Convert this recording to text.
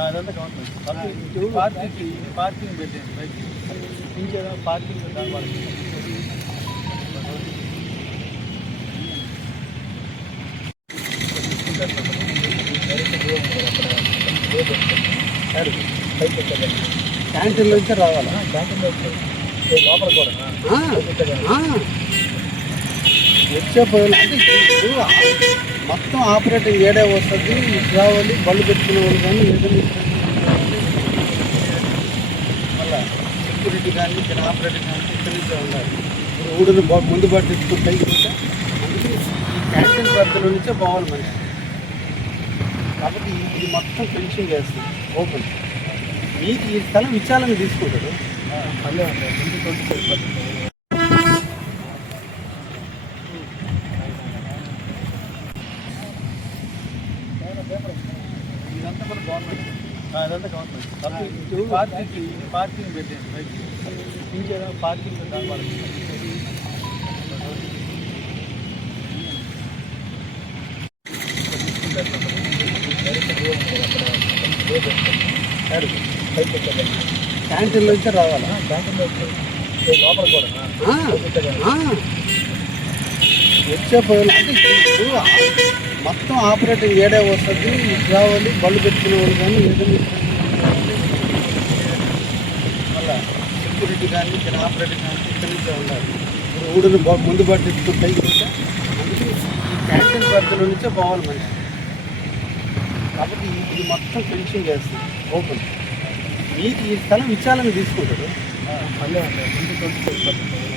అదంతా government parking పెట్టేది బయట ఇంకేదో పార్కింగ్ దాని వాళ్ళకి క్యాంటీన్లో నుంచి రావాలా? క్యాంటీన్లో లోపల కూడా వచ్చే పోయాలి అంటే ఇప్పుడు మొత్తం ఆపరేటింగ్ ఏడే వస్తుంది. రావాలి బళ్ళు పెట్టుకునే వాళ్ళు కానీ ఏదైనా మళ్ళీ సెక్యూరిటీ కానీ ఇక్కడ ఆపరేటింగ్ కానీ ఇక్కడ నుంచే ఉండాలి. ఇప్పుడు ఊడిని ముందు పట్టించుకుంటే అందుకే ఈ క్యాంటీన్ పరిధిలో నుంచే పోవాలి మనిషి. కాబట్టి ఇది మొత్తం ఫినిషింగ్ చేస్తుంది ఓపెన్. మీకు ఈ స్థలం ఇచ్చాలని తీసుకుంటారు అదే ముందు 25%. ఇదంతా కూడా గవర్నమెంట్. అదంతా గవర్నమెంట్ పార్కింగ్ పెట్టేది బయట ఇంకేదో పార్కింగ్ దాని వాళ్ళకి క్యాంటీన్లో నుంచి రావాలా? క్యాంటీన్లో లోపల కూడా వచ్చే పోయాలి అంటే ఇప్పుడు మొత్తం ఆపరేటింగ్ ఏడే వస్తుంది. రావాలి బళ్ళు పెట్టుకునే వాళ్ళు కానీ ఏదైనా మళ్ళీ సెక్యూరిటీ కానీ ఇక్కడ ఆపరేటింగ్ కానీ ఇక్కడ నుంచే ఉండాలి. ఇప్పుడు ఊడిని ముందు పట్టించుకుంటే అందుకే ఈ క్యాంటీన్ పరిధిలో నుంచే పోవాలి మనిషి. కాబట్టి ఇది మొత్తం ఫినిషింగ్ చేస్తుంది ఓపెన్. మీకు ఈ స్థలం ఇచ్చాలని తీసుకుంటారు అదే ముందు 25%.